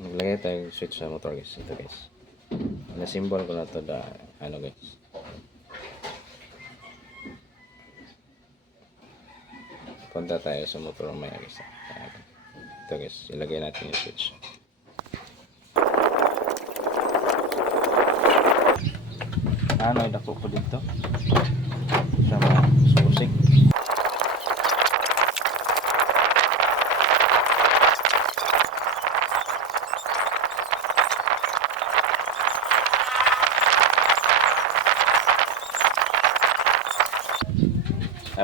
Maglagay tayo switch sa motor guys. Ito guys. Na-symbol ko na to da ano guys. Punta tayo sa motor maya guys. Ito guys, ilagay natin yung switch. Ano idako ko dito? Sa mga susik.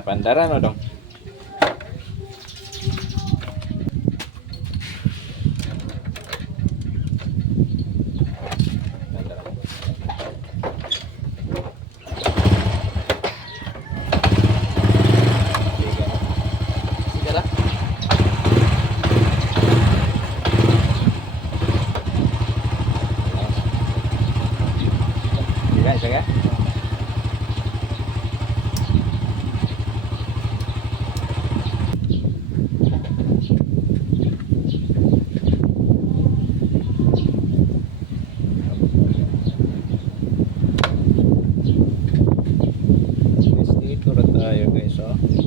Pandaran o dong? Pandaran. Sige lang. Sige. Dito na tayo guys, oh. Guys.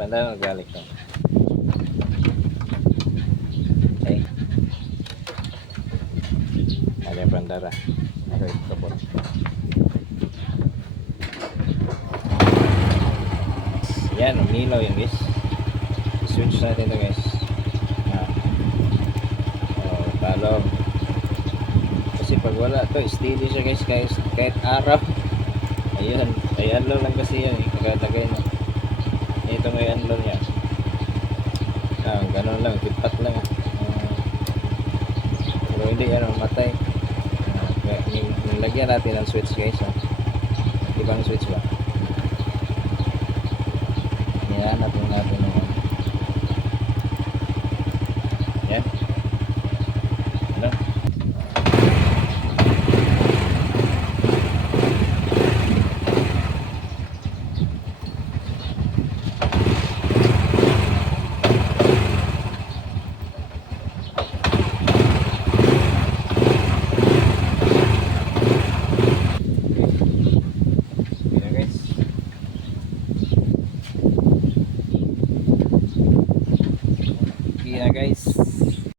Pandara nagbalik to. Okay. Ada yung pandara. Okay, ito po. Yan, umilaw yun guys. Switch natin ito guys. Talog. Kasi pag wala to, steady siya guys, kahit araw. Ayun, ayan lang kasi yan. Kagalagay na. Ito may unload niya. Ganun lang, tipat lang. Pero hindi matay. Nilagyan natin ang switch guys. Ibang switch ba? Yan, natin natin. Yan. Ano? Guys,